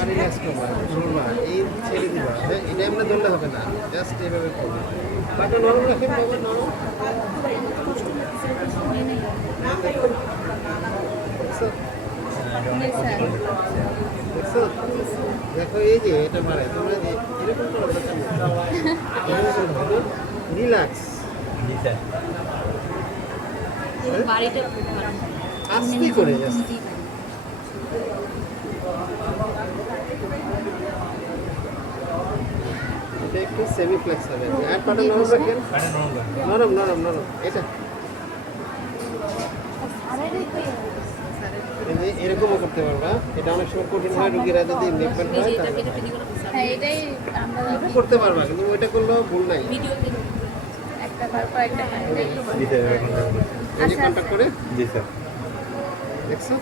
relax করবা ধরবা এই ছেড়ে দিবা এটা এমনি ধরলে হবে না জাস্ট এইভাবে করবা বাটা নরম রাখেন বাবা নরম দেখছো দেখো এই যে এটা মারে তোমরা যে এরকম করো রিল্যাক্স বাড়িটা আস্তে করে জাস্ট এটা একটু সেমি ফ্লেক্স হবে আর পাটা নরম রাখেন নরম নরম নরম এটা এই যে এরকমও করতে পারবা এটা অনেক সময় কঠিন হয় রোগীরা যদি নেপেন হয় তাহলে হ্যাঁ এটাই আমরা এটা করতে পারবা কিন্তু ওইটা করলেও ভুল নাই ভিডিও একটা বার পর একটা এই যে কন্টাক্ট করে জি স্যার দেখছো